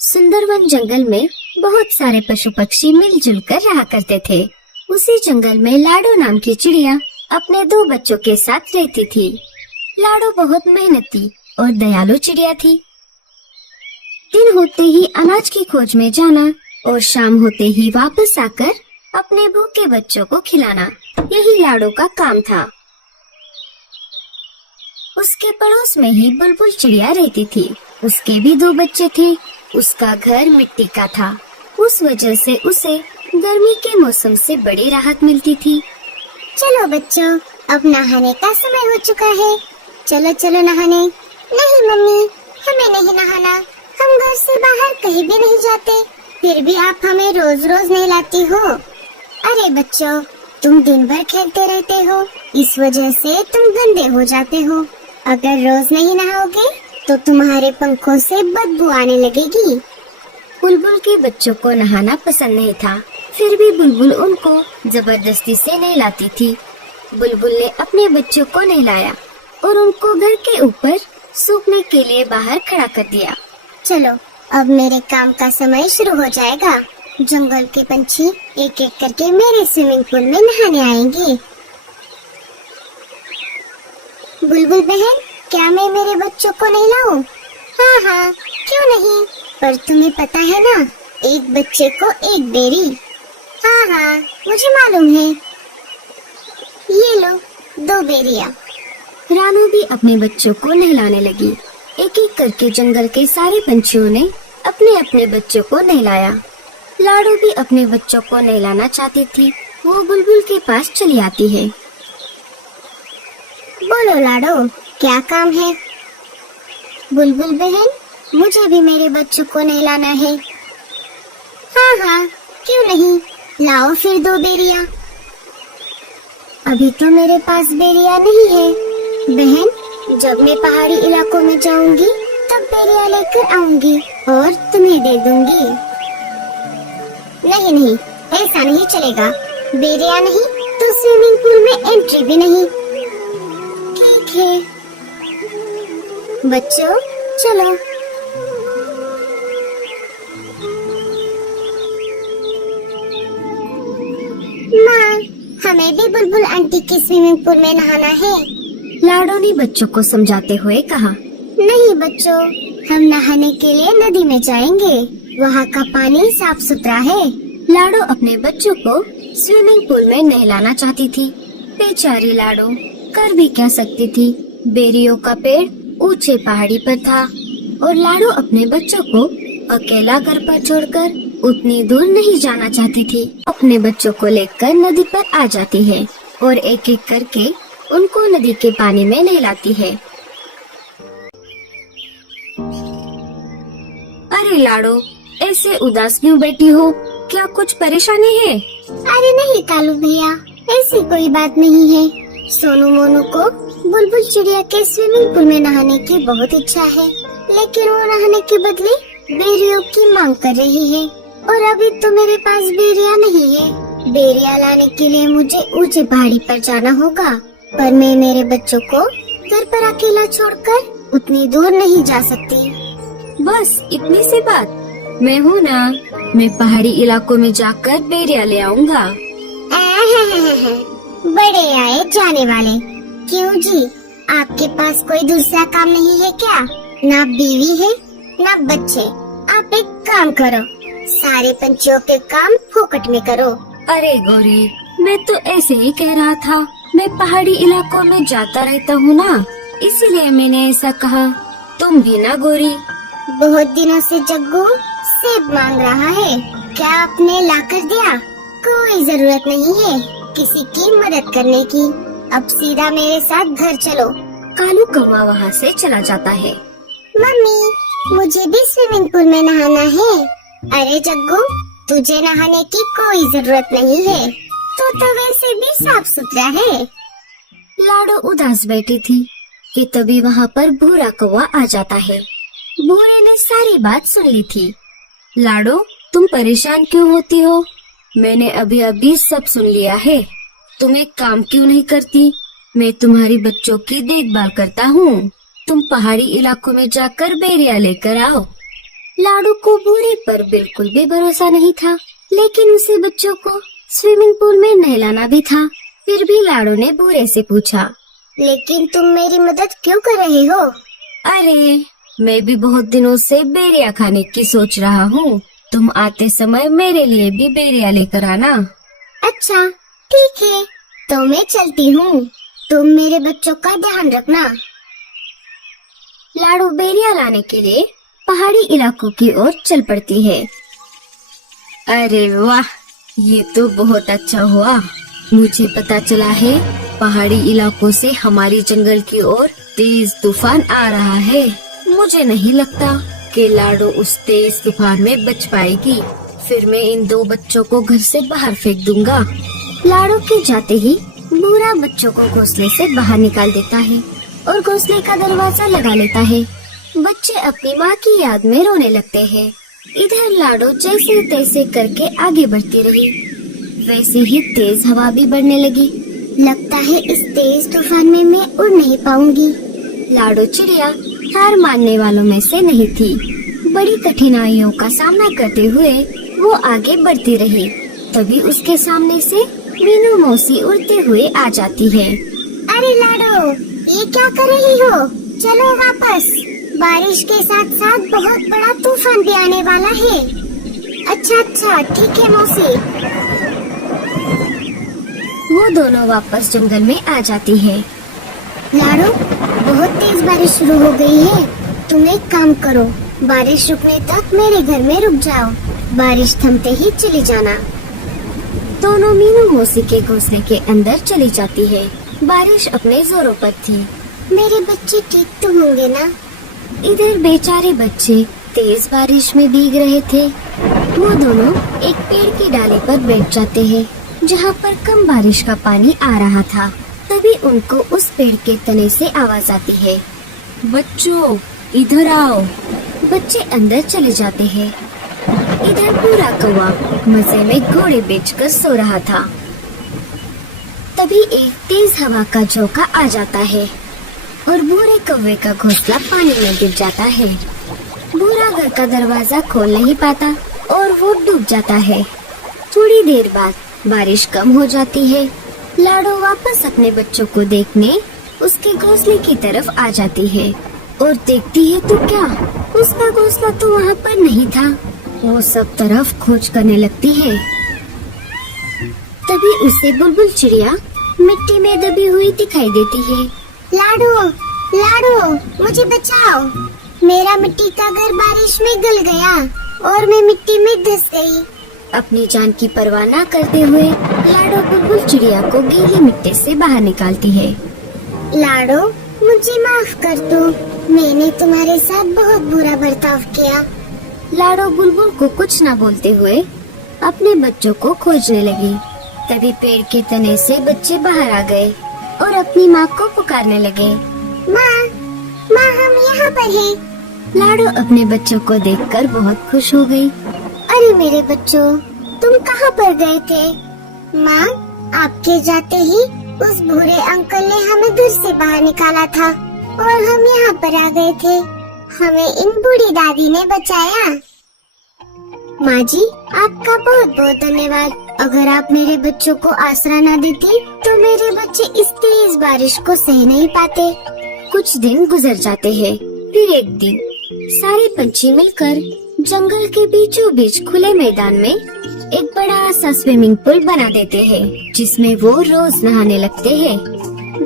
सुंदरवन जंगल में बहुत सारे पशु पक्षी मिलजुल कर रहा करते थे। उसी जंगल में लाडो नाम की चिड़िया अपने 2 बच्चों के साथ रहती थी। लाडो बहुत मेहनती और दयालु चिड़िया थी। दिन होते ही अनाज की खोज में जाना और शाम होते ही वापस आकर अपने भूखे बच्चों को खिलाना, यही लाडो का काम था। उसके पड़ोस में ही बुलबुल चिड़िया रहती थी। उसके भी 2 बच्चे थे। उसका घर मिट्टी का था, उस वजह से उसे गर्मी के मौसम से बड़ी राहत मिलती थी। चलो बच्चों, अब नहाने का समय हो चुका है। चलो चलो नहाने। नहीं मम्मी, हमें नहीं नहाना। हम घर से बाहर कहीं भी नहीं जाते, फिर भी आप हमें रोज रोज नहलाती हो। अरे बच्चों, तुम दिन भर खेलते रहते हो, इस वजह से तुम गंदे हो जाते हो। अगर रोज नहीं नहाओगे तो तुम्हारे पंखों से बदबू आने लगेगी। बुलबुल के बच्चों को नहाना पसंद नहीं था, फिर भी बुलबुल उनको जबरदस्ती से नहलाती थी। बुलबुल ने अपने बच्चों को नहलाया और उनको घर के ऊपर सूखने के लिए बाहर खड़ा कर दिया। चलो, अब मेरे काम का समय शुरू हो जाएगा। जंगल के पंछी एक एक करके मेरे स्विमिंग पूल में नहाने आएंगे। बुलबुल बहन, क्या मैं मेरे बच्चों को नहलाऊं? हाँ हाँ, क्यों नहीं, पर तुम्हें पता है ना, एक बच्चे को एक बेरी। हाँ हाँ, मुझे मालूम है। ये लो 2 बेरियां। रानू भी अपने बच्चों को नहलाने लगी। एक एक करके जंगल के सारे पंछियों ने अपने अपने बच्चों को नहलाया। लाडो भी अपने बच्चों को नहलाना चाहती थी। वो बुलबुल के पास चली आती है। बोलो लाडो, क्या काम है? बुलबुल बहन, मुझे भी मेरे बच्चों को नहलाना है। हाँ हाँ, क्यों नहीं, लाओ फिर 2 बेरियां। अभी तो मेरे पास बेरियां नहीं है बहन। जब मैं पहाड़ी इलाकों में जाऊंगी तब बेरियां लेकर आऊंगी और तुम्हें दे दूंगी। नहीं नहीं, ऐसा नहीं चलेगा। बेरियां नहीं तो स्विमिंग पूल में एंट्री भी नहीं। ठीक है बच्चों, चलो। माँ, हमें भी बुलबुल आंटी के स्विमिंग पूल में नहाना है। लाडो ने बच्चों को समझाते हुए कहा। नहीं बच्चों, हम नहाने के लिए नदी में जाएंगे, वहाँ का पानी साफ सुथरा है। लाडो अपने बच्चों को स्विमिंग पूल में नहलाना चाहती थी। बेचारी लाडो कर भी क्या सकती थी। बेरियों का पेड़ ऊंचे पहाड़ी पर था और लाडो अपने बच्चों को अकेला घर पर छोड़कर उतनी दूर नहीं जाना चाहती थी। अपने बच्चों को लेकर नदी पर आ जाती है और एक एक करके उनको नदी के पानी में नहलाती है। अरे लाडो, ऐसे उदास क्यों बैठी हो? क्या कुछ परेशानी है? अरे नहीं कालू भैया, ऐसी कोई बात नहीं है। सोनू मोनू को बुलबुल चिड़िया के स्विमिंग पूल में नहाने की बहुत इच्छा है, लेकिन वो नहाने के बदले बेरियों की मांग कर रही है और अभी तो मेरे पास बेरिया नहीं है। बेरिया लाने के लिए मुझे ऊंची पहाड़ी पर जाना होगा, पर मैं मेरे बच्चों को घर पर अकेला छोड़कर उतनी दूर नहीं जा सकती। बस इतनी सी बात, मैं हूँ ना, मैं पहाड़ी इलाकों में जाकर बेरिया ले आऊँगा। बड़े आए जाने वाले। क्यों जी, आपके पास कोई दूसरा काम नहीं है क्या? ना बीवी है ना बच्चे। आप एक काम करो, सारे पंछियों के काम फोकट में करो। अरे गौरी, मैं तो ऐसे ही कह रहा था। मैं पहाड़ी इलाकों में जाता रहता हूँ ना, इसीलिए मैंने ऐसा कहा। तुम भी ना गौरी। बहुत दिनों से जग्गू सेब मांग रहा है, क्या आपने ला कर दिया? कोई जरूरत नहीं है किसी की मदद करने की। अब सीधा मेरे साथ घर चलो। कालू कौवा वहाँ से चला जाता है। मम्मी, मुझे भी स्विमिंग पूल में नहाना है। अरे जग्गू, तुझे नहाने की कोई जरूरत नहीं है, तो वैसे भी साफ सुथरा है। लाडो उदास बैठी थी कि तभी वहाँ पर भूरा कौवा आ जाता है। भूरे ने सारी बात सुन ली थी। लाडो, तुम परेशान क्यों होती हो? मैंने अभी अभी सब सुन लिया है। तुम एक काम क्यों नहीं करती? मैं तुम्हारी बच्चों की देखभाल करता हूँ। तुम पहाड़ी इलाकों में जाकर बेरिया लेकर आओ। लाडू को बूढ़े पर बिल्कुल भी भरोसा नहीं था, लेकिन उसे बच्चों को स्विमिंग पूल में नहलाना भी था। फिर भी लाडू ने बूढ़े से पूछा, लेकिन तुम मेरी मदद क्यों कर रहे हो? अरे मैं भी बहुत दिनों से बेरिया खाने की सोच रहा हूँ। तुम आते समय मेरे लिए भी बेरिया लेकर आना। अच्छा ठीक है, तो मैं चलती हूँ। तुम मेरे बच्चों का ध्यान रखना। लाडू बेरिया लाने के लिए पहाड़ी इलाकों की ओर चल पड़ती है। अरे वाह, ये तो बहुत अच्छा हुआ। मुझे पता चला है पहाड़ी इलाकों से हमारी जंगल की ओर तेज तूफान आ रहा है। मुझे नहीं लगता कि लाडू उस तेज तूफान में बच पाएगी। फिर मैं इन दो बच्चों को घर से बाहर फेंक दूंगा। लाडू के जाते ही बूढ़ा बच्चों को घोंसले से बाहर निकाल देता है और घोंसले का दरवाजा लगा लेता है। बच्चे अपनी माँ की याद में रोने लगते हैं। इधर लाडू जैसे तैसे करके आगे बढ़ती रही। वैसे ही तेज हवा भी बढ़ने लगी। लगता है इस तेज तूफान में मैं उड़ नहीं पाऊंगी। लाडू चिड़िया हार मानने वालों में से नहीं थी। बड़ी कठिनाइयों का सामना करते हुए वो आगे बढ़ती रही। तभी उसके सामने से मीनू मौसी उड़ते हुए आ जाती है। अरे लाडू, ये क्या कर रही हो? चलो वापस। बारिश के साथ साथ बहुत बड़ा तूफान भी आने वाला है। अच्छा ठीक है मौसी। वो दोनों वापस जंगल में आ जाती है। लाडू, बहुत तेज बारिश शुरू हो गई है। तुम एक काम करो, बारिश रुकने तक मेरे घर में रुक जाओ। बारिश थमते ही चली जाना। दोनों मीनू मौसी के घोंसले के अंदर चली जाती है। बारिश अपने जोरों पर थी। मेरे बच्चे ठीक तो होंगे ना? इधर बेचारे बच्चे तेज बारिश में भीग रहे थे। वो दोनों एक पेड़ की डाली पर बैठ जाते हैं, जहाँ पर कम बारिश का पानी आ रहा था। तभी उनको उस पेड़ के तने से आवाज आती है, बच्चों इधर आओ। बच्चे अंदर चले जाते हैं। इधर पूरा कौवा मजे में घोड़े बेचकर सो रहा था। तभी एक तेज हवा का झोंका आ जाता है और बूढ़े कौवे का घोंसला पानी में गिर जाता है। बूढ़ा घर का दरवाजा खोल नहीं पाता और वो डूब जाता है। थोड़ी देर बाद बारिश कम हो जाती है। लाडू वापस अपने बच्चों को देखने उसके घोंसले की तरफ आ जाती है और देखती है तो क्या, उसका घोंसला तो वहाँ पर नहीं था। वो सब तरफ खोज करने लगती है। तभी उसे बुलबुल चिड़िया मिट्टी में दबी हुई दिखाई देती है। लाडू, मुझे बचाओ। मेरा मिट्टी का घर बारिश में गल गया और मैं मिट्टी में धंस गई। अपनी जान की परवाह न करते हुए लाडू बुलबुल चिड़िया को गीली मिट्टी से बाहर निकालती है। लाडू, मुझे माफ कर दो। मैंने तुम्हारे साथ बहुत बुरा बर्ताव किया। लाडू बुलबुल को कुछ न बोलते हुए अपने बच्चों को खोजने लगी। तभी पेड़ के तने से बच्चे बाहर आ गए और अपनी माँ को पुकारने लगे, माँ हम यहाँ पर हैं। लाडू अपने बच्चों को देखकर बहुत खुश हो गई। अरे मेरे बच्चों, तुम कहाँ पर गए थे? माँ, आपके जाते ही उस बूढ़े अंकल ने हमें घर से बाहर निकाला था और हम यहाँ पर आ गए थे। हमें इन बूढ़ी दादी ने बचाया। माँ जी, आपका बहुत बहुत धन्यवाद। अगर आप मेरे बच्चों को आसरा न देती तो मेरे बच्चे इस तेज बारिश को सह नहीं पाते। कुछ दिन गुजर जाते हैं। फिर एक दिन सारे पंछी मिलकर जंगल के बीचों बीच खुले मैदान में एक बड़ा सा स्विमिंग पूल बना देते हैं, जिसमें वो रोज नहाने लगते हैं।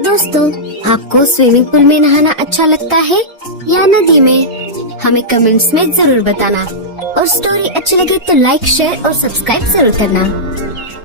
दोस्तों, आपको स्विमिंग पूल में नहाना अच्छा लगता है या नदी में? हमें कमेंट्स में जरूर बताना और स्टोरी अच्छी लगे तो लाइक, शेयर और सब्सक्राइब जरूर करना।